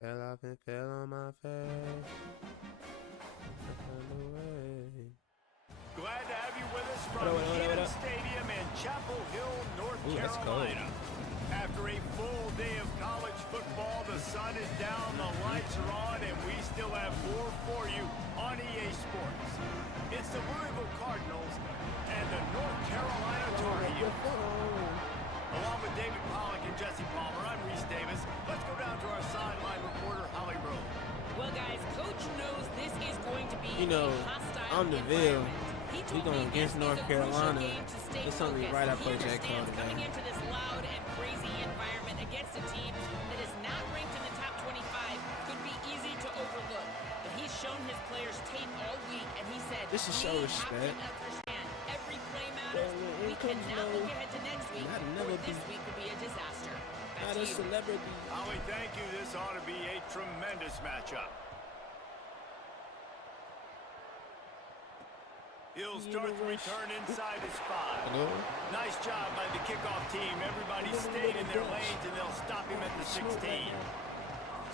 Fell off and fell on my face. Glad to have you with us from Kenan Stadium in Chapel Hill, North Carolina. After a full day of college football, the sun is down, the lights are on, and we still have more for you on EA Sports. It's the Louisville Cardinals and the North Carolina Tar Heels. Along with David Pollack and Jesse Palmer, I'm Reese Davis. Let's go down to our sideline reporter, Holly Rowe. Well, guys, Coach knows this is going to be a hostile on the Ville. We're going against North Carolina. It's something right up for J. Cole today. Coming into this loud and crazy environment against a team that is not ranked in the top 25 could be easy to overlook. But he's shown his players tape all week, and he said, this is show respect. Every play matters. We cannot look ahead to next week, or this week could be a disaster. Not a celebrity. Holly, thank you. This ought to be a tremendous matchup. He'll start the return inside his 5. Hello? Nice job by the kickoff team. Everybody stayed in their lanes, and they'll stop him at the 16.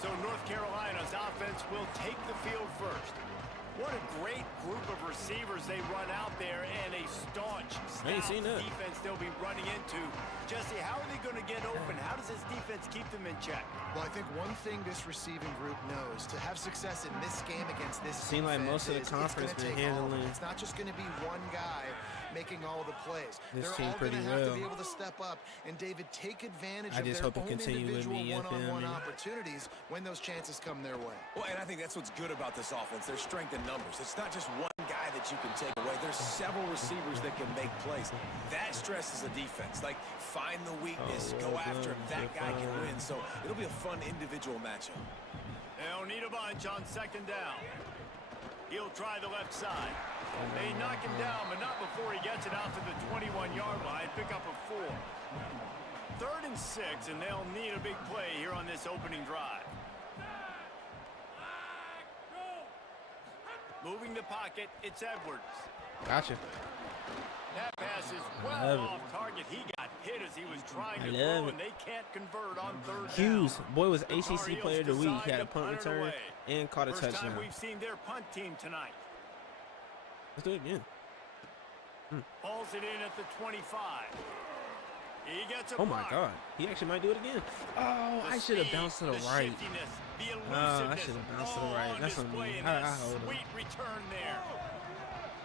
So North Carolina's offense will take the field first. What a great group of receivers they run out there, and a staunch, stout defense they'll be running into. Jesse, how are they going to get open? How does this defense keep them in check? Well, I think one thing this receiving group knows, to have success in this game against this seems like most of the conference been handling. It's not just going to be one guy making all the plays. This They're team all pretty going to have well. to be able to step up and, David, take advantage I of just their hope it own continue with individual me, one-on-one opportunities when those chances come their way. Well, and I think that's what's good about this offense. There's strength in numbers. It's not just one guy that you can take away. There's several receivers that can make plays. That stresses the defense. Like, find the weakness, go after him. That guy can win. So it'll be a fun individual matchup. They'll need a bunch on second down. He'll try the left side. They knock him down, but not before he gets it out to the 21-yard line. Pick up a 4. 3rd and 6, and they'll need a big play here on this opening drive. Moving the pocket, it's Edwards. Gotcha. That pass is well off target. He got hit as he was trying to throw, and they can't convert on 3rd down. Hughes, boy, was ACC Player of the Week. Had a punt return and caught a touchdown. First time we've seen their punt team tonight. Let's do it again. Hauls it in at the 25. He gets a Oh my God, he actually might do it again. Oh, I should have bounced to the right. I should have bounced to the right. That's on me. I hold it. Sweet return there.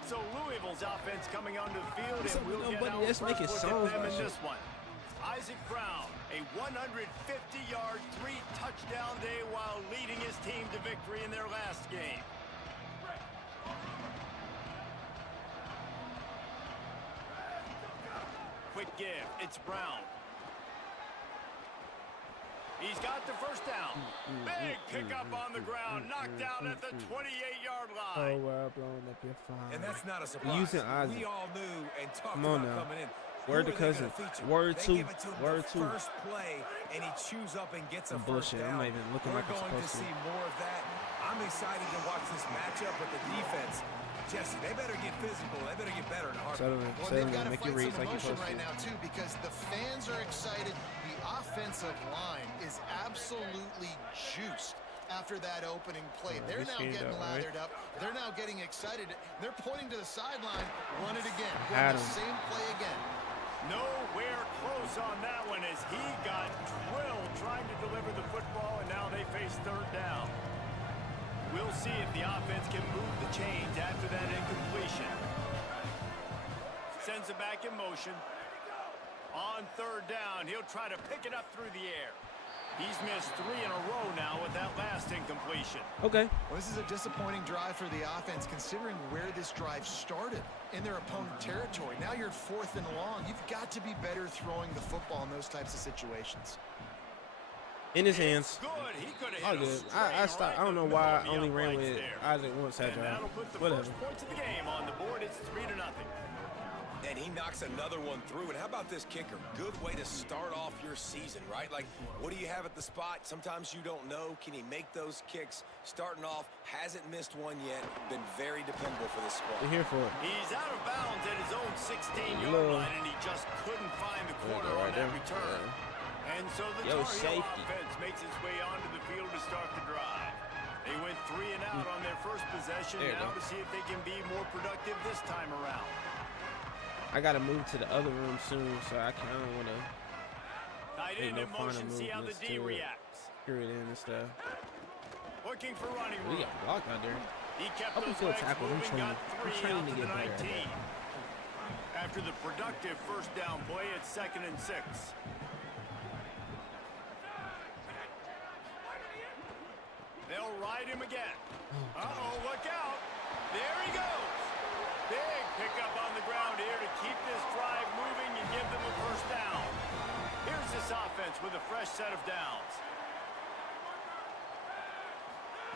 So Louisville's offense coming onto the field, and we'll get nobody our else first making look songs at them about in shit. this one. Isaac Brown, a 150-yard, 3-touchdown day while leading his team to victory in their last game. Quick give, it's Brown. He's got the first down. Big pickup on the ground, knocked out at the 28-yard line. Oh, well, blowing up your phone. And that's not a surprise. Using Isaac. We all knew and talked Come on about now. coming in. Word Who to are they cousin. gonna feature? Word They two. give it to him Word the two. first play, and he chews up and gets a Some first bullshit. down. I'm not even looking We're like I'm going to supposed to. see more of that. I'm excited to watch this matchup with the defense. Jesse, they better get physical. They better get better in a heartbeat. Well, they've got to make your fight reads some like you're emotion supposed right to. now, too, because the fans are excited. The offensive line is absolutely juiced after that opening play. They're now getting lathered up. They're now getting excited. They're pointing to the sideline. Run it again. Run the same play again. Nowhere close on that one as he got drilled trying to deliver the football, and now they face 3rd down. We'll see if the offense can move the chains after that incompletion. Sends it back in motion. On 3rd down, he'll try to pick it up through the air. He's missed 3 in a row now with that last incompletion. Okay. Well, this is a disappointing drive for the offense, considering where this drive started in their opponent territory. Now you're 4th and long. You've got to be better throwing the football in those types of situations. In his hands. Good. He could have All hit good. a I stopped. I don't know why I only ran with Isaac once that And drive. that'll put the Whatever. first points of the game on the board. It's 3-0. And he knocks another one through. And how about this kicker? Good way to start off your season, right? Like, what do you have at the spot? Sometimes you don't know. Can he make those kicks? Starting off, hasn't missed one yet. Been very dependable for this squad. We're here for it. He's out of bounds at his own 16-yard line, and he just couldn't find the corner on that return. And so the Yo, Tar Heel safety. offense makes its way onto the field to start the drive. They went 3 and out on their first possession. There you Now go. to see if they can be more productive this time around. I gotta move to the other room soon, so I kind of want to Tight make end no in final motion, see how the movements D to it. reacts. Screw it in and stuff. Looking for running We room. got blocked out there. He kept Up those until legs tackle, I'm moving, training- got I'm 3 training out to to get the better at 19. After the productive first down play, it's 2nd and 6. They'll ride him again. Uh-oh, look out. There he goes. Big pickup on the ground here to keep this drive moving and give them a first down. Here's this offense with a fresh set of downs.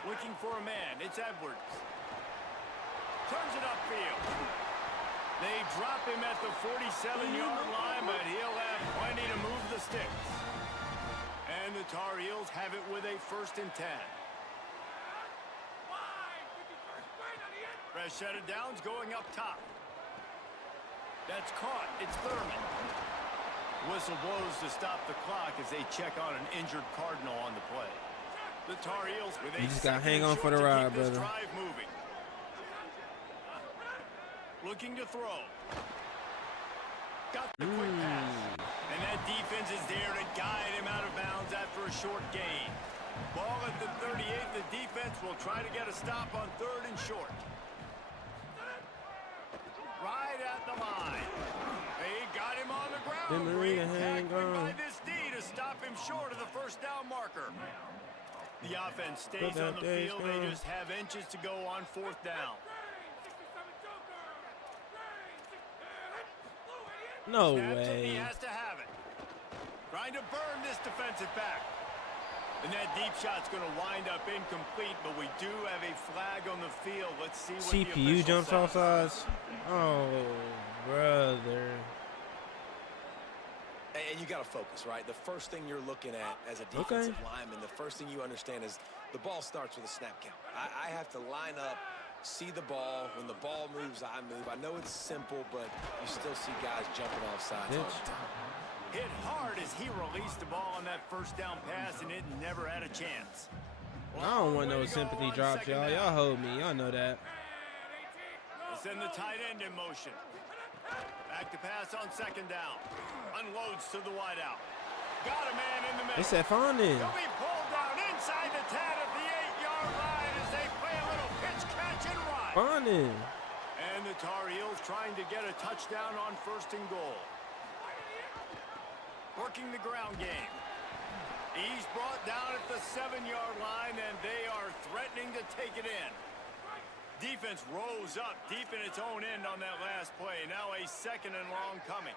Looking for a man. It's Edwards. Turns it upfield. They drop him at the 47-yard line, but he'll have plenty to move the sticks. And the Tar Heels have it with a 1st and 10. Fresh set of downs going up top. That's caught. It's Thurman. Whistle blows to stop the clock as they check on an injured Cardinal on the play. The Tar Heels with a You just gotta 2nd hang and on for short the to ride, keep this brother. drive moving. Looking to throw. Got the quick pass. And that defense is there to guide him out of bounds after a short gain. Ball at the 38. The defense will try to get a stop on 3rd and short. Right at the line. They got him on the ground. Then Great Marina hang tackling by on. this D to stop him short of the first down marker. The offense stays Put that on the there, field. go. They just have inches to go on 4th down. No Snaps it, he way. has to have it. Trying to burn this defensive back. And that deep shot's going to wind up incomplete, but we do have a flag on the field. Let's see what the CPU official jumps off says. sides. Oh, brother. And you got to focus, right? The first thing you're looking at as a defensive lineman, the first thing you understand is the ball starts with a snap count. I have to line up, see the ball. When the ball moves, I move. I know it's simple, but you still see guys jumping off sides all the time. Hit hard as he released the ball on that first down pass, and it never had a chance. I don't want no sympathy drops, y'all. Y'all hold me. Y'all know that. We'll send the tight end in motion. Back to pass on 2nd down. Unloads to the wideout. Got a man in the middle. They said Fondin. He'll be pulled down inside the 10 at the 8-yard line as they play a little pitch, catch, and run. Fondin. And the Tar Heels trying to get a touchdown on 1st and goal. Working the ground game. He's brought down at the 7-yard line, and they are threatening to take it in. Defense rose up deep in its own end on that last play. Now a 2nd and long coming.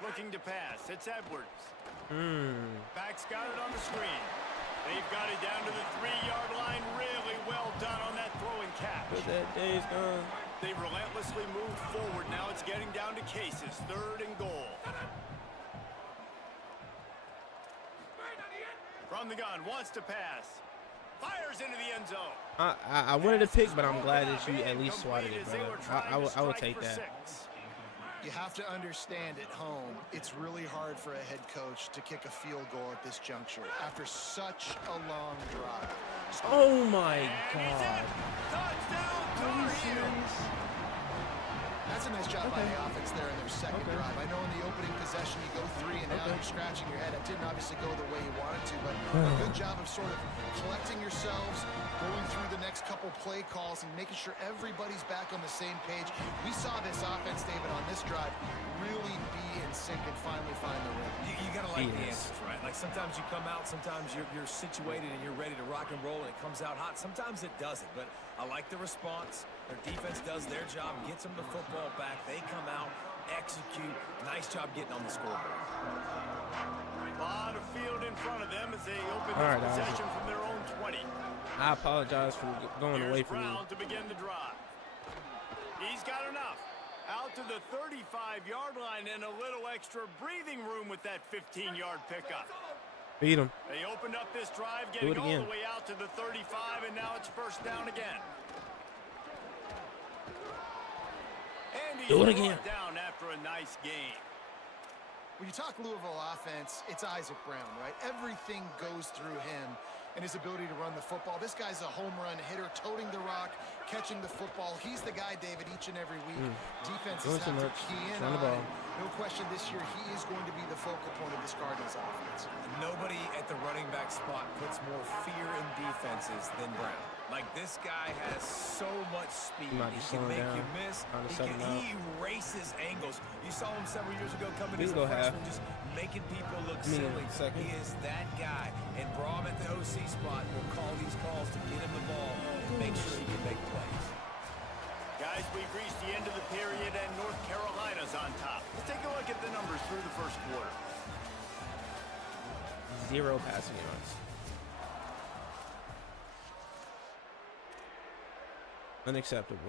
Looking to pass. It's Edwards. Back's got it on the screen. They've got it down to the 3-yard line. Really well done on that throwing catch. But that day's gone. They relentlessly moved forward. Now it's getting down to cases. 3rd and goal. From the gun, wants to pass. Fires into the end zone. I wanted to pick, but I'm glad that you at least swatted it, brother. I will take that. You have to understand at home, it's really hard for a head coach to kick a field goal at this juncture after such a long drive. Oh my And he's in. God. Touchdown, Tar Heels. That's a nice job by the offense there in their 2nd drive. I know in the opening possession you go 3 and out, you're scratching your head. That didn't obviously go the way you wanted to, but a good job of sort of collecting yourselves, going through the next couple play calls and making sure everybody's back on the same page. We saw this offense, David, on this drive really be in sync and finally find the rhythm. You got to like the answers, right? Like sometimes you come out, sometimes you're situated and you're ready to rock and roll and it comes out hot. Sometimes it doesn't, but I like the response. Their defense does their job, gets them the football back. They come out, execute. Nice job getting on the scoreboard. A lot of field in front of them as they open All right, this Isaac. possession from their own 20. I apologize for going away Here's from you. Brown to begin the drive. He's got enough. Out to the 35-yard line and a little extra breathing room with that 15-yard pickup. Beat him. They opened up this drive, Do getting it all again. the way out to the 35, and now it's first down again. And he's Do it again. brought down after a nice game. When you talk Louisville offense, it's Isaac Brown, right? Everything goes through him and his ability to run the football. This guy's a home run hitter, toting the rock, catching the football. He's the guy, David, each and every week. Defenses have to key in on him. No question this year he is going to be the focal point of this Cardinals offense. Nobody at the running back spot puts more fear in defenses than Brown. Like, this guy has so much speed. He can make you miss. He erases angles. You saw him several years ago coming as a freshman, just making people look silly. He is that guy. And Braum at the OC spot will call these calls to get him the ball and make sure he can make plays. Guys, we've reached the end of the period, and North Carolina's on top. Let's take a look at the numbers through the first quarter. 0 passing yards. Unacceptable.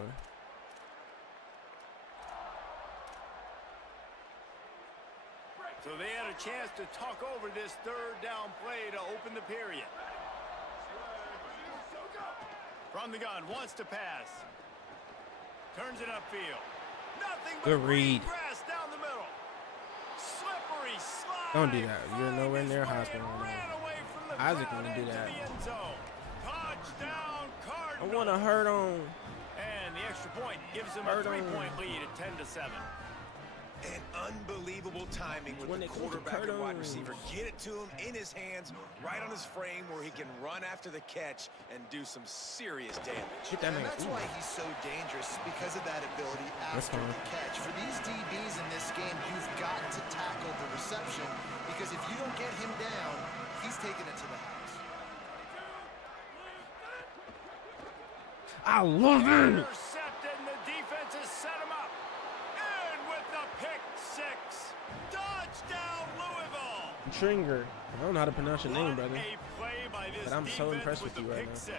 So they had a chance to talk over this third down play to open the period. From the gun, wants to pass. Turns it upfield. Nothing but green grass down the middle. Slippery slide. Don't do that. You're nowhere near hospital right now. Isaac gonna do that. Touchdown, Cardinals. I want to hurt on. And the extra point gives them a 3-point lead at 10-7. And unbelievable timing with the quarterback and wide receiver. Get it to him in his hands, right on his frame, where he can run after the catch and do some serious damage. And that's why he's so dangerous, because of that ability after the catch. For these DBs in this game, you've got to tackle the reception, because if you don't get him down, he's taking it to the house. I love it. Intercepted, and the defense has set him up. And with the pick six. Touchdown, Louisville. Tringer. I don't know how to pronounce your name, brother. But I'm so impressed with you right now.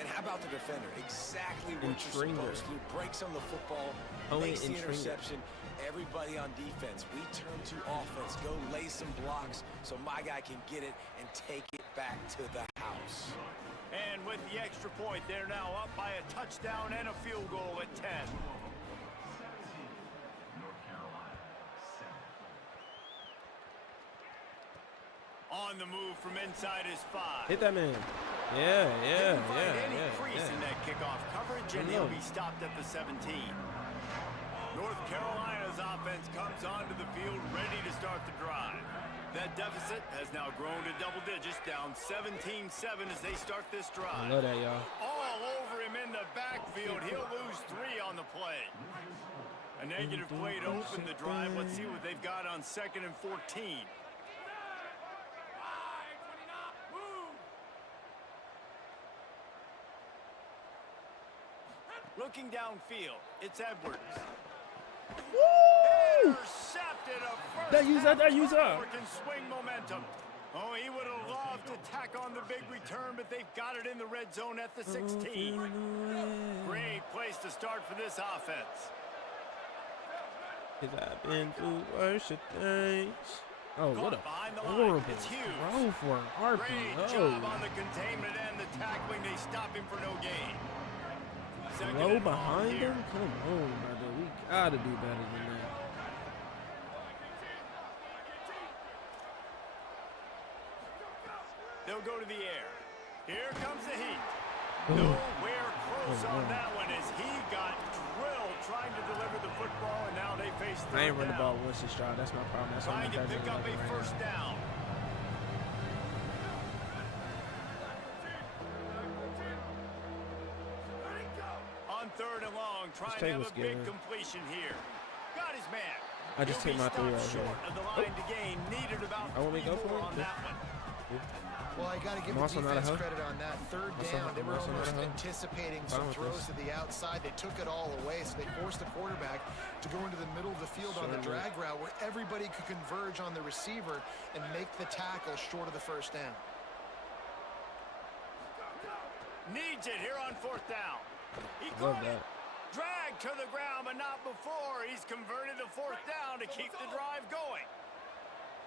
And how about the defender? Exactly what you're supposed to do. Breaks on the football, makes the interception. Everybody on defense, we turn to offense. Go lay some blocks so my guy can get it and take it back to the house. And with the extra point, they're now up by a touchdown and a field goal at 10. On the move from inside his 5. Hit that man. Yeah. Any crease in that kickoff coverage, and he'll be stopped at the 17. North Carolina's offense comes onto the field ready to start the drive. That deficit has now grown to double digits, down 17-7 as they start this drive. I love that, y'all. All over him in the backfield. He'll lose 3 on the play. A negative play to open the drive. Let's see what they've got on 2nd and 14. Looking downfield, it's Edwards. Woo! Intercepted a first. That use up. Can swing momentum. Oh, he would have loved to tack on the big return, but they've got it in the red zone at the 16. Great place to start for this offense. Because I've been through worse things. Oh, what a horrible throw for an RPO. Great job on the containment and the tackling. They stop him for no gain. Throw behind him? Come on, brother. We gotta do better than that. They'll go to the air. Here comes the heat. Nowhere close on that one as he got drilled trying to deliver the football, and now they face third down. I ain't run the ball once this drive. That's my problem. That's trying to pick up a first down. On 3rd and long, trying to have a big completion here. Got his man. I just take my 3 right here. Of the line to gain, needed about I want me to go for it. on that one. Well, I got to give the defense credit on that 3rd down. They were almost anticipating some throws to the outside. They took it all away, so they forced the quarterback to go into the middle of the field on the drag route where everybody could converge on the receiver and make the tackle short of the first down. Needs it here on 4th down. He love caught that. it. Dragged to the ground, but not before. He's converted the 4th down to keep the drive going.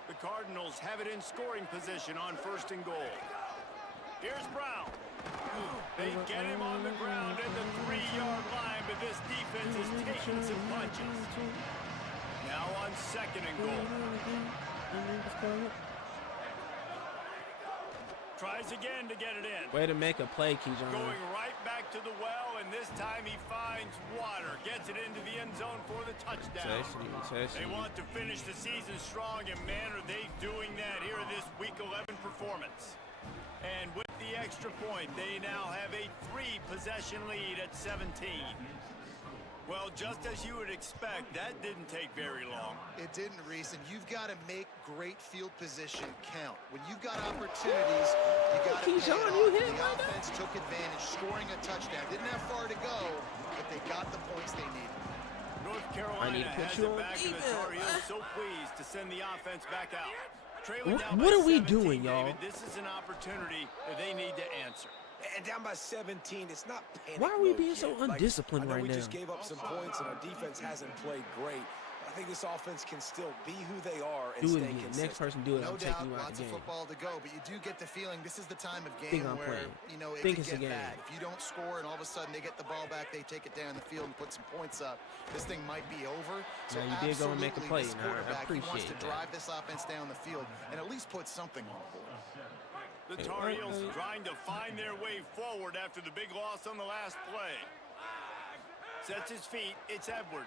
The Cardinals have it in scoring position on 1st and goal. Here's Brown. They get him on the ground at the 3-yard line, but this defense is taking some punches. Now on on 2nd and goal. Tries again to get it in. Way to make a play, Keyshawn. Going right back to the well, and this time he finds water. Gets it into the end zone for the touchdown. They want to finish the season strong, and man, are they doing that here in this Week 11 performance. And with the extra point, they now have a 3-possession lead at 17. Well, just as you would expect, that didn't take very long. It didn't, Reese, and you've got to make great field position count. When you've got opportunities, you got to pay it off. The offense took advantage, scoring a touchdown. Didn't have far to go, but they got the points they needed. North Carolina has it back, and the Tar Heels so pleased to send the offense back out. What are we doing, y'all? This is an opportunity that they need to answer. And down by 17, it's not panic. Why are we mode being yet. so undisciplined I know right we now? just gave up some points, and our defense hasn't played great. I think this offense can still be who they are and Do it stay again. consistent. Next person do it. No I'm taking doubt, you out lots the of game. football to go, but you do get the feeling this is the time of Think game I'm where, playing. you know, it Think could it's a get game. bad. If you don't score and all of a sudden they get the ball back, they take it down the field and put some points up, this thing might be over. So Now, you did go and make a absolutely, play, this and I quarterback, he wants to appreciate that. drive this offense down the field and at least put something on the board. The Tar Heels trying to find their way forward after the big loss on the last play. Sets his feet. It's Edwards.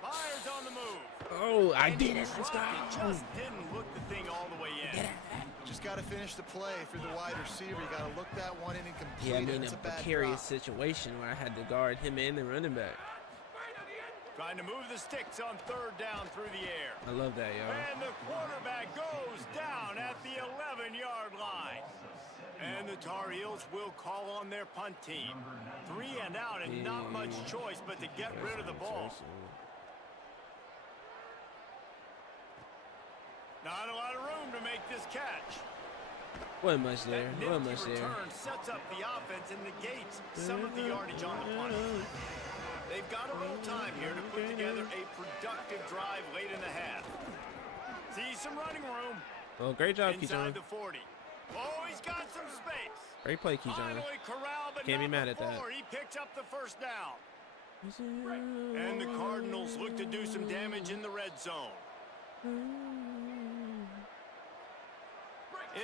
Fires on the move. Oh, I did it. Let's go. He just didn't look the thing all the way in. Just got to finish the play through the wide receiver. You got to look that one in and complete Yeah, I it. mean It's a a bad precarious drop. situation where I had to guard him and the running back. Trying to move the sticks on 3rd down through the air. I love that, y'all. And the quarterback goes down at the 11-yard line. And the Tar Heels will call on their punt team. 3 and out, and not much choice but to get rid of the ball. Not a lot of room to make this catch. Wasn't much there. That Wasn't nifty much there. return sets up the offense and negates some of the yardage on the punt. They've got a little time here to put together a productive drive late in the half. See some running room. Well, great job, Inside Keyshawn. the 40. Oh, he's got some space. Great play, Keyshawn. Finally corralled, but Can't be not mad at that. before he picks up the 1st down. And the Cardinals look to do some damage in the red zone.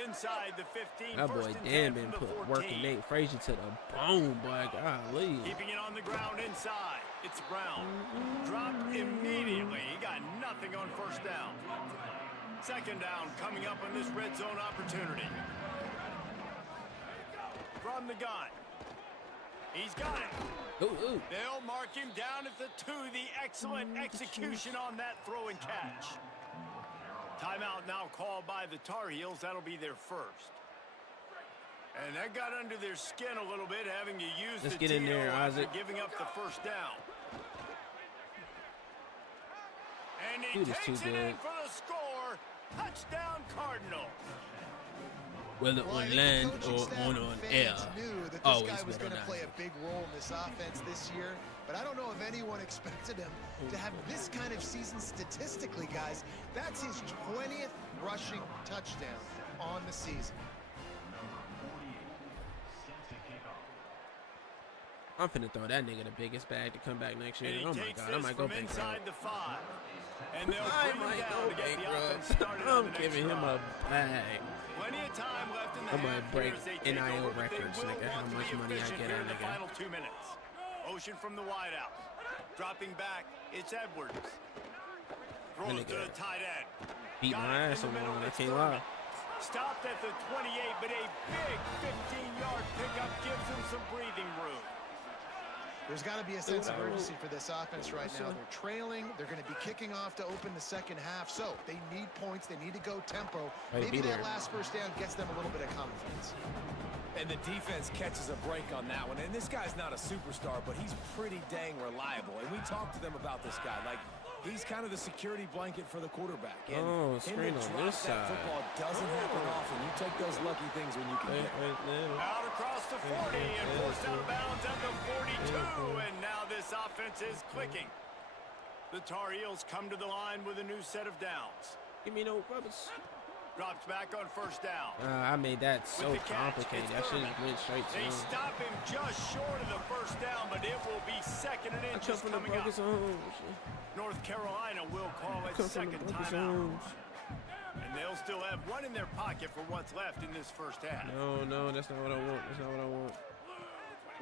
Inside the 15. That boy Dan been working Nate Frazier to the bone, boy. Golly. Keeping it on the ground inside. It's Brown. Dropped immediately. He got nothing on 1st down. 2nd down coming up on this red zone opportunity. From the gun. He's got it. Ooh. They'll mark him down at the 2. The excellent execution on that throw and catch. Timeout now called by the Tar Heels. That'll be their 1st. And that got under their skin a little bit, having to use Let's the get in TO there, after Isaac. giving up the 1st down. And he Dude is takes too it in good. for the score. Touchdown, Cardinals. Whether Well, I on think land the coaching or staff on and air. fans knew that this Always guy was better going to than play Isaac. a big role in this offense this year, but I don't know if anyone expected him to have this kind of season statistically, guys. That's his 20th rushing touchdown on the season. I'm finna throw that nigga the biggest bag to come back next year. And he Oh my takes God, I this might go from bankrupt. inside the 5. And they'll I bring him might down go to get the offense bankrupt. started on I'm the next giving him drive. a bag. Plenty of time left in the I half might break here as they take NIL over, but they records, will nigga, how want to much be money I efficient get here out in the of it. final 2 minutes. Motion from the wideout. Dropping back, it's Edwards. Throws to nigga the tight end. Beat Got my it in ass the on middle, one, I it's can't Thurman. lie. Stopped at the 28, but a big 15-yard pickup gives him some breathing room. There's got to be a sense of urgency for this offense right now. They're trailing. They're going to be kicking off to open the 2nd half. So they need points. They need to go tempo. Right, Maybe be that there. last 1st down gets them a little bit of confidence. And the defense catches a break on that one. And this guy's not a superstar, but he's pretty dang reliable. And we talked to them about this guy. Like, he's kind of the security blanket for the quarterback. And Oh, him screen to on drop this that side. football doesn't happen often. You take those lucky things when you can get them. Out across the 40 and forced out of bounds at the 42. And now this offense is clicking. The Tar Heels come to the line with a new set of downs. Give me no rubbers. Drops back on first down. I made that so complicated. I should have went straight to They him. stop him just short of the first down, but it will be second and I come inches from the coming up. broken zones. North Carolina will call it I come from the second broken timeout. zones. And they'll still have one in their pocket for what's left in this first half. No, no, that's not what I want. That's not what I want.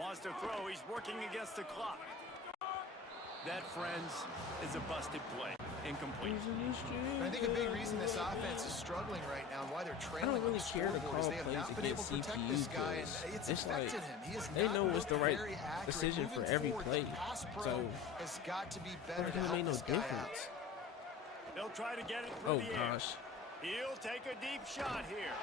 Wants to throw. He's working against the clock. That, friends, is a busted play. Incomplete. I think a big reason this offense is struggling right now and why they're trailing don't really on the care to scoreboard is call they have plays not been able against to protect CPU this guy, and because it's it's like affected him. He has they not know what's looked the right very accurate. decision for Moving every forward, play. the pass pro So has got to be better it to doesn't help make no this guy out. difference. They'll try to get it through Oh the air. gosh. He'll take a deep shot here.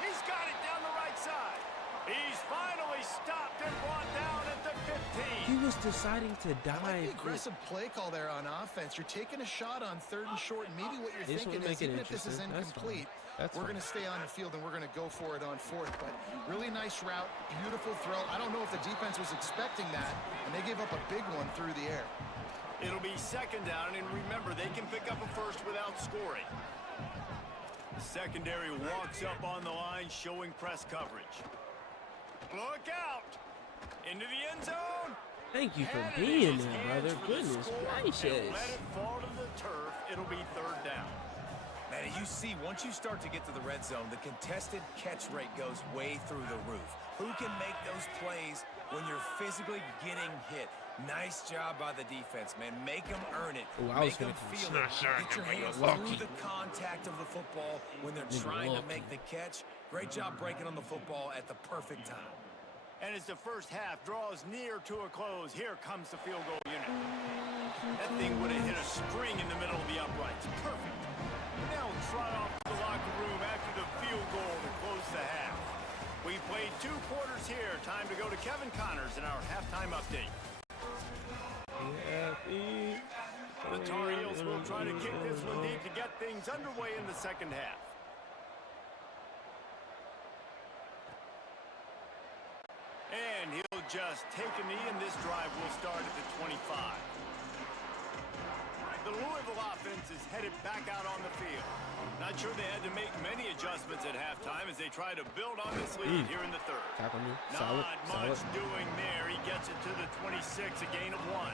He's got it down the right side. He's finally stopped and brought down at the 15. He was deciding to I like dive. the aggressive play call there on offense. You're taking a shot on 3rd and short, and maybe what you're They just thinking wanna is, make it even if this is interesting. That's fine. incomplete, That's we're fine. going to stay on the field and we're going to go for it on 4th. But really nice route, beautiful throw. I don't know if the defense was expecting that, and they gave up a big one through the air. It'll be second down, and remember, they can pick up a first without scoring. The secondary walks up on the line, showing press coverage. Look out! Into the end zone. Thank you for And it being is there, hands brother. for the Goodness score, and gracious. let it fall to the turf. It'll be third down. Man, you see, once you start to get to the red zone, the contested catch rate goes way through the roof. Who can make those plays when you're physically getting hit? Nice job by the defense, man. Make them earn it. Ooh, I was Make them gonna feel come it. smash Get your hands Milwaukee. through the contact of the football when they're trying to make the catch. Great job breaking on the football at the perfect time. And as the first half draws near to a close, here comes the field goal unit. That thing would have hit a string in the middle of the uprights. Perfect. Now trot off to the locker room after the field goal to close the half. We played 2 quarters here. Time to go to Kevin Connors in our halftime update. The Tar Heels will try to kick this one deep to get things underway in the second half. And he'll just take a knee, and this drive will start at the 25. The Louisville offense is headed back out on the field. Not sure they had to make many adjustments at halftime as they try to build on this lead here in the third. Tackle me. Solid. Not Solid. much doing there. He gets it to the 26, a gain of 1.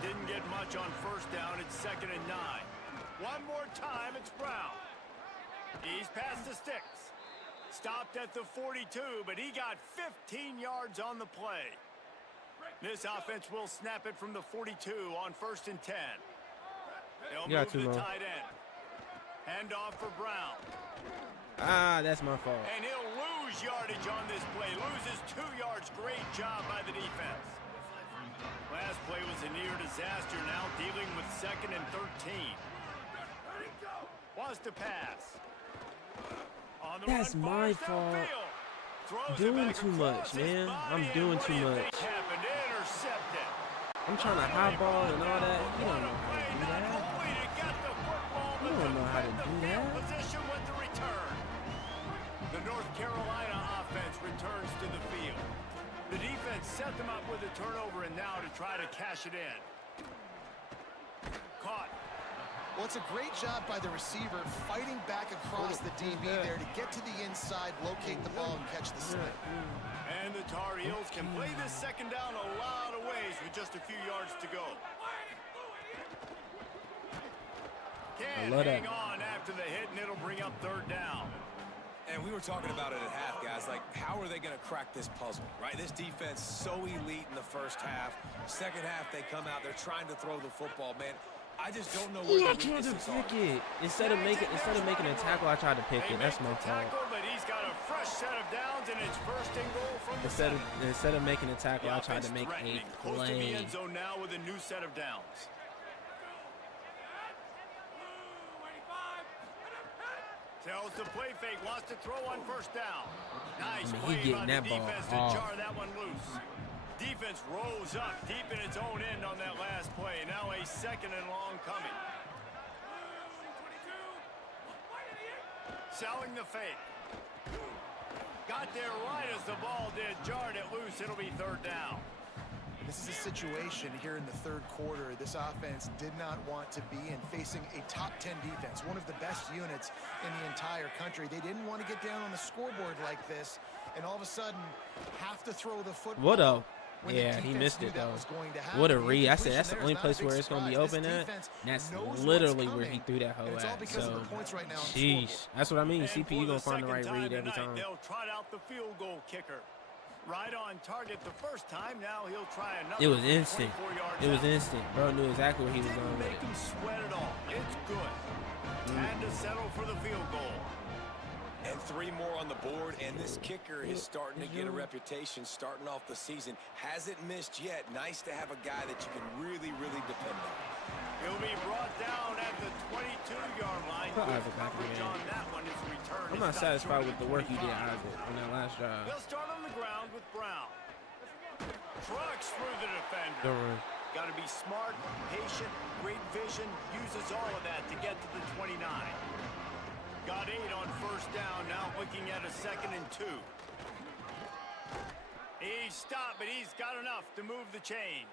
Didn't get much on first down. It's 2nd and 9. One more time, it's Brown. He's past the sticks. Stopped at the 42, but he got 15 yards on the play. This offense will snap it from the 42 on 1st and 10. They'll move too the low. tight end. Hand off for Brown. Ah, that's my fault. And he'll lose yardage on this play. Loses 2 yards. Great job by the defense. Last play was a near disaster. Now dealing with 2nd and 13. Wants to pass. On the That's run, my fires fault. downfield. Throws it Doing back too across much, his man. body, I'm and doing what too do you much. think happened? Intercepted. I'm trying to high ball and all that. You What don't a know how play, to do not that. only to get the football, You but don't know how to defend the do field that. position with the return. The North Carolina offense returns to the field. The defense set them up with a turnover, and now to try to cash it in. Caught. Well, it's a great job by the receiver fighting back across the DB there to get to the inside, locate the ball, and catch the snap. And the Tar Heels can play this second down a lot of ways with just a few yards to go. Can't love hang that. on after the hit, and it'll bring up 3rd down. And we were talking about it at half, guys. Like, how are they going to crack this puzzle, right? This defense so elite in the first half. Second half, they come out. They're trying to throw the football, man. I just don't know where Yeah, I the tried to weaknesses are. pick it. Instead of making a tackle, I tried to pick They it. That's make my the fault. tackle, but he's got a fresh set of downs, and it's 1st and goal from the Instead of making a tackle, I tried to make a threatening. Close to the play. end zone now with a new set of downs. Tells the play fake, wants to throw on 1st down. Nice I mean, he play getting by that the ball defense to hard. jar that one loose. Defense rolls up deep in its own end on that last play. Now a 2nd and long coming. Selling the fake. Got there right as the ball did. Jarred it loose. It'll be 3rd down. This is a situation here in the third quarter this offense did not want to be in, facing a top 10 defense, one of the best units in the entire country. They didn't want to get down on the scoreboard like this and all of a sudden have to throw the football. What a yeah, he missed it though. What a read. I said that's the only place where it's going to be open at. That's literally where he threw that hole at. So, sheesh. That's what I mean. CPU going to find the right read every time. They'll trot out the field goal kicker. Right on target the first time. Now he'll try another. It was instant. It was instant. Bro knew exactly where he was going with it. Make him sweat it all. It's good. Had to settle for the field goal. And 3 more on the board, and this kicker is starting to get a reputation starting off the season. Hasn't missed yet. Nice to have a guy that you can really, really depend on. He'll be brought down at the 22-yard line. On that one, his return. I'm not satisfied with the work he did, Isaac, on that last drive. They'll start on the ground with Brown. Trucks through the defender. Don't run. Got to be smart, patient, great vision. Uses all of that to get to the 29. Got 8 on first down, now looking at a 2nd and 2. He's stopped, but he's got enough to move the chain.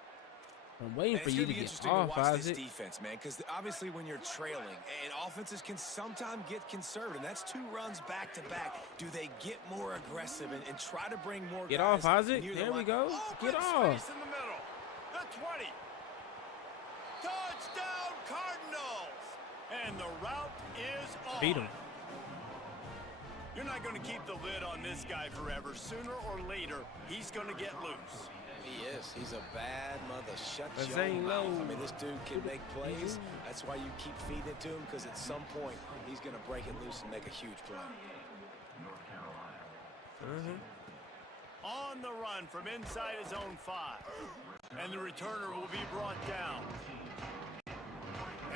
I'm waiting for you to get off, This Isaac. defense, man, because obviously when you're trailing, and offenses can sometimes get conservative, and that's 2 runs back to back. Do they get more aggressive and try to bring more Get guys off, Isaac. near There the we line? go. Get off. Space in the middle. The 20. Touchdown, Cardinals. And the route is on. Beat him. You're not going to keep the lid on this guy forever. Sooner or later, he's going to get loose. He is. He's a bad mother. Shut That's your ain't mouth. low. I mean, this dude can make plays. That's why you keep feeding it to him, because at some point, he's going to break it loose and make a huge play. On the run from inside his own 5. And the returner will be brought down.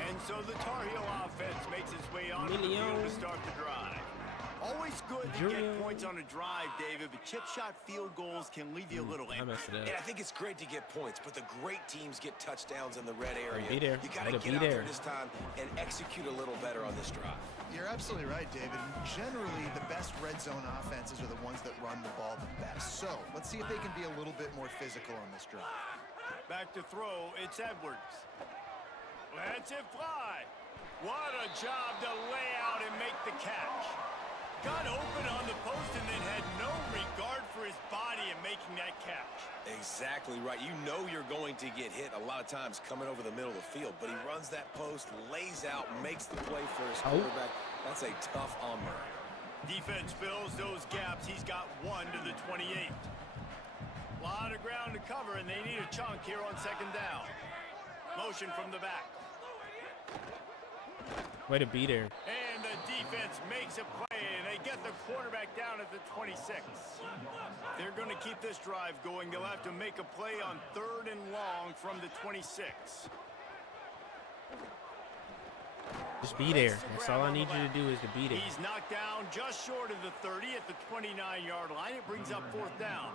And so the Tar Heel offense makes its way on the field to start the drive. Always good to get points on a drive, David, but chip shot field goals can leave you a little angry. And I think it's great to get points, but the great teams get touchdowns in the red area. Be there. You got to get out there this time and execute a little better on this drive. You're absolutely right, David. Generally, the best red zone offenses are the ones that run the ball the best. So let's see if they can be a little bit more physical on this drive. Back to throw, it's Edwards. Lets it fly. What a job to lay out and make the catch. Got open on the post and then had no regard for his body in making that catch. Exactly right. You know you're going to get hit a lot of times coming over the middle of the field, but he runs that post, lays out, makes the play for his quarterback. That's a tough armor. Defense fills those gaps. He's got 1 to the 28. A lot of ground to cover, and they need a chunk here on 2nd down. Motion from the back. Way to be there. And the defense makes a play, and they get the quarterback down at the 26. They're going to keep this drive going. They'll have to make a play on 3rd and long from the 26. Just be there. That's all I need you to do is to be there. He's knocked down just short of the 30 at the 29-yard line. It brings up 4th down.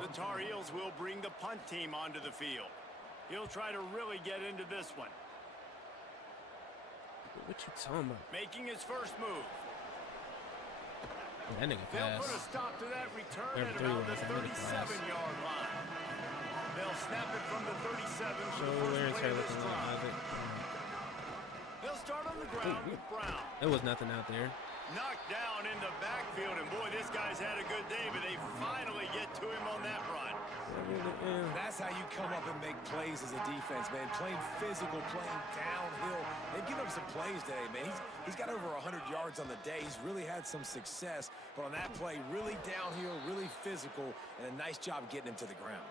The Tar Heels will bring the punt team onto the field. He'll try to really get into this one. What you talking about? Making his first move. That nigga They'll put a fast. stop to that return Never at threw around one. the That nigga fast. 37-yard line. They'll snap it from the 37 for So the we're first in play of this looking drive. like Isaac. They'll start on the ground with Brown. There was nothing out there. Knocked down in the backfield, and boy, this guy's had a good day, but they finally get to him on that run. That's how you come up and make plays as a defense, man. Playing physical, playing downhill. They've given him some plays today, man. He's got over 100 yards on the day. He's really had some success. But on that play, really downhill, really physical, and a nice job getting him to the ground.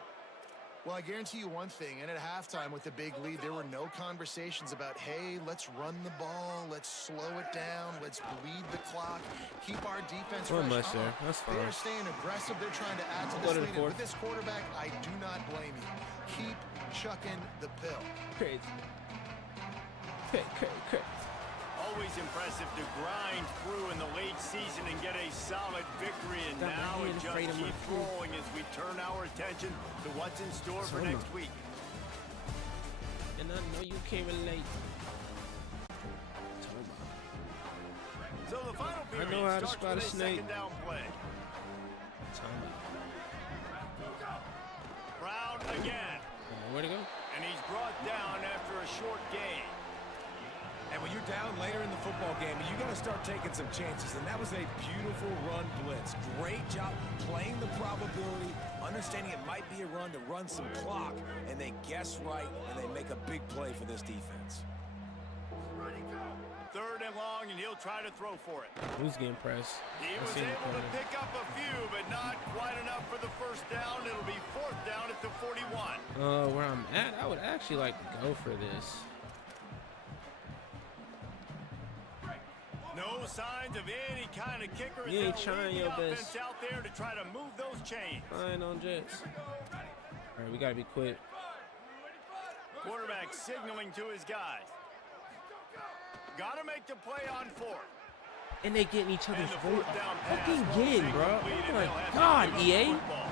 Well, I guarantee you one thing, and at halftime with the big lead, there were no conversations about, hey, let's run the ball, let's slow it down, let's bleed the clock, keep our defense fresh. Much there. That's fine. They're staying aggressive. They're trying to add to Go this to the lead. fourth. With this quarterback, I do not blame you. Keep chucking the pill. Crazy. Crazy. Always impressive to grind through in the late season and get a solid victory, and Stop now being it just afraid of my keeps food. rolling as we turn our attention to what's in store for Swimmer. next week. And I know you can't relate. So the final period know how to starts spot a with snake. 2nd down play. Brown again. Where'd it go? And he's brought down after a short gain. And when you're down later in the football game, you got to start taking some chances. And that was a beautiful run blitz. Great job playing the probability, understanding it might be a run to run some clock, and they guess right, and they make a big play for this defense. 3rd and long, and he'll try to throw for it. Who's getting pressed? He was able to pick up a few, but not quite enough for the 1st down. It'll be 4th down at the 41. Where I'm at, I would actually like to go for this. No signs of any kind of kicker. You ain't trying your best. Out there to try to move those chains. Fine on Jets. All right, we gotta be quick. Quarterback signaling to his guys. Got to make the play on 4th. And they getting each other's And the 4th down pass fucking won't again, be bro. completed. Oh my They'll have to God, give up EA. the football.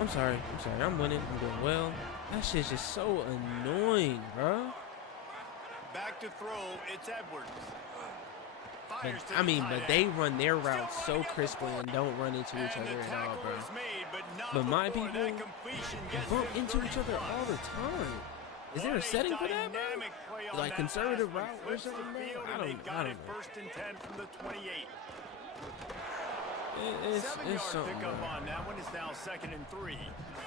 I'm sorry. I'm winning. I'm doing well. That shit's just so annoying, bro. Back to throw. It's Edwards. But, Fires to I the mean, tight but end. they run their routes so crisply and don't run into each And other the at all, tackle bro. is made, but not But my before people that completion gets bump to into each 30 other plus. all the time. Is there a What setting for that, bro? dynamic play on Like that conservative pass. route or Flips the something, bro? field, I and don't they've got it know. 1st and 10 from the 28. It's 7-yard something, pickup bro. on that one. Is now 2nd and 3.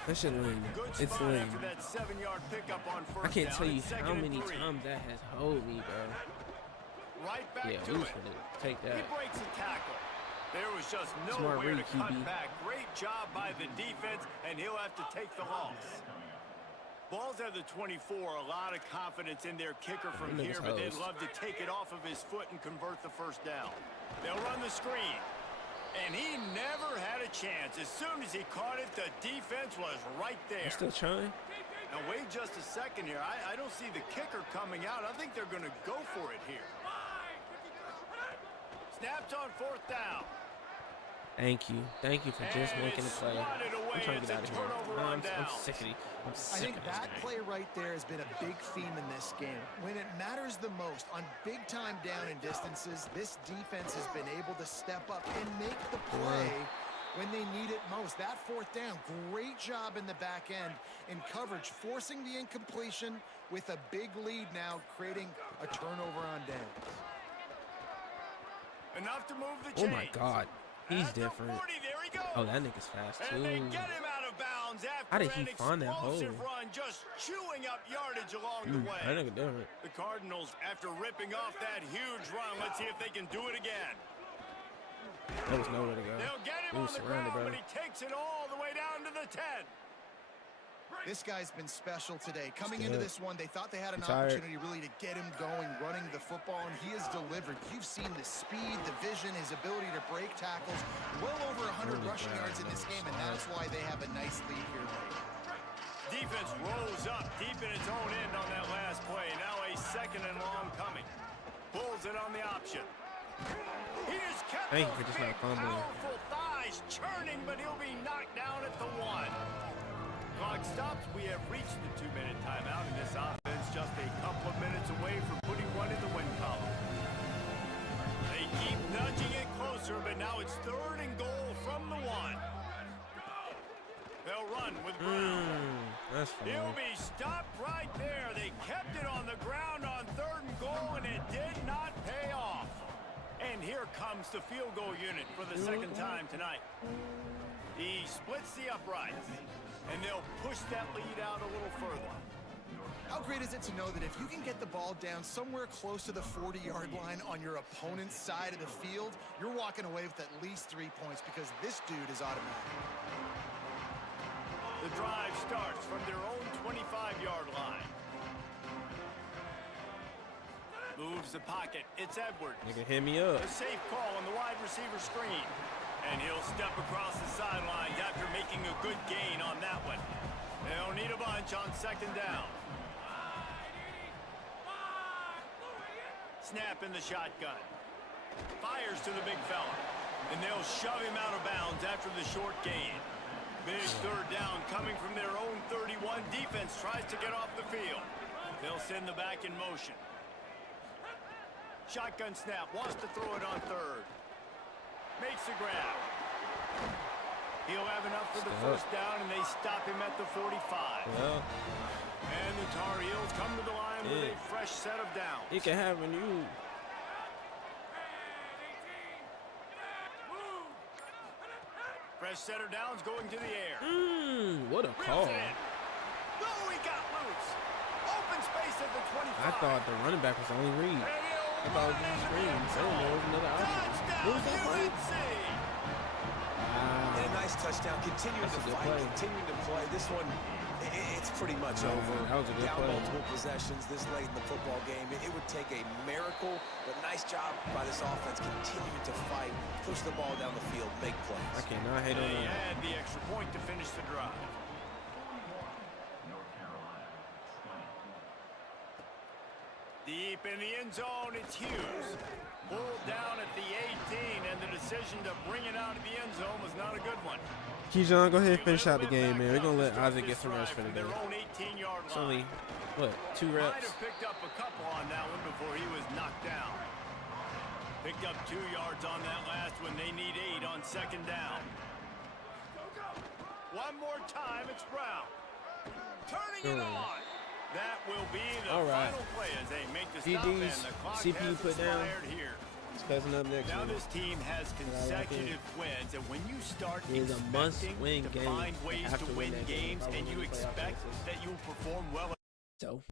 That shit lame. Good It's spot lame. after that 7-yard pickup on 1st I can't down. tell you It's 2nd how and many 3. times that has hold me, bro. Right back Yeah, to who's it. gonna take He that? breaks a tackle. There was just Smart nowhere to read, cut QB. back. Great job by the defense, and he'll have to take the loss. Ball's at the 24. A lot of confidence in their kicker from Them here, niggas but they'd hoes. love to take it off of his foot and convert the 1st down. They'll run the screen. And he never had a chance. As soon as he caught it, the defense was right there. I'm still trying. Now, wait just a second here. I don't see the kicker coming out. I think they're going to go for it here. Snapped on 4th down. Thank you. Thank you for just And making a it's play. swatted away. I'm trying to It's get a out of here. turnover No, on I'm downs. sick of these. I'm I sick think of this that game. play right there has been a big theme in this game. When it matters the most, on big-time down and distances, this defense has been able to step up and make the play when they need it most. That 4th down, great job in the back end in coverage, forcing the incompletion with a big lead now, creating a turnover on downs. Enough to move the Oh chains. my God. He's At the different. 40, there he goes. Oh, that nigga's fast And they too. get him out of bounds after How did he an find that explosive hole? run, just chewing up yardage along the way. That nigga different. The Cardinals, after ripping off that huge run, let's see if they can do it again. There was nowhere to go. They'll get him We on was the surrounded, ground, bro. but he takes it all the way down to the 10. This guy's been special today. Coming into good. this one, they thought they had an I'm tired. opportunity really to get him going, running the football, and he has delivered. You've seen the speed, the vision, his ability to break tackles. Well over 100 Holy rushing crap, yards in this man. game, and that's why they have a nice lead here late. Defense rose up deep in its own end on that last play. Now a 2nd and long coming. Pulls it on the option. He is kept Thank you those for just big, not fumbling. powerful thighs churning, but he'll be knocked down at the 1. Clock stops. We have reached the 2-minute timeout, and this offense just a couple of minutes away from putting one in the win column. They keep nudging it closer, but now it's 3rd and goal from the 1. They'll run with Brown. That's fine. He'll be stopped right there. They kept it on the ground on 3rd and goal, and it did not pay off. And here comes the field goal unit for the 2nd time tonight. He splits the uprights, and they'll push that lead out a little further. How great is it to know that if you can get the ball down somewhere close to the 40-yard line on your opponent's side of the field, you're walking away with at least 3 points because this dude is automatic. The drive starts from their own 25-yard line. Moves the pocket. It's Edwards. Nigga, hit me up. A safe call on the wide receiver screen. And he'll step across the sidelines after making a good gain on that one. They'll need a bunch on 2nd down. Snap in the shotgun. Fires to the big fella. And they'll shove him out of bounds after the short gain. Big 3rd down coming from their own 31. Defense tries to get off the field. They'll send the back in motion. Shotgun snap. Wants to throw it on 3rd. Makes the grab. He'll have enough for the first down, and they stop him at the 45. Well, and the Tar Heels come to the line with a fresh set of downs. it can happen to you. Fresh set of downs going to the air. What a call. Oh, he got loose. Open space at the 25. I thought the running back was the only read. I thought it was on the screen. I didn't know it was another option. What was that play? Wow. And a nice touchdown. Continuing to fight, play. continuing to play. This one, it's pretty much over. That was a good Down play. multiple possessions this late in the football game. It would take a miracle, but nice job by this offense continuing to fight, push the ball down the field, make plays. I cannot hate on They that. had the extra point to finish the drive. Deep in the end zone, it's Hughes. Pulled down at the 18, and the decision to bring it out of the end zone was not a good one. Keyshawn, go ahead and finish out the game, man. We're going to let Isaac get some rest for the Their day. own 18-yard It's line. only, what, 2 Might reps? have picked up a couple on that one before he was knocked down. Picked up 2 yards on that last one. They need 8 on second down. One more time, it's Brown. Turning it on. That will be the final play as they make the stop, and GD's the clock CPU has put down. expired here. It's cousin up next Now week. this team has consecutive wins, and when you start It is a must-win to game. find ways Have to to win win that game. games, Probably and you win the playoff expect races. that you'll perform well. So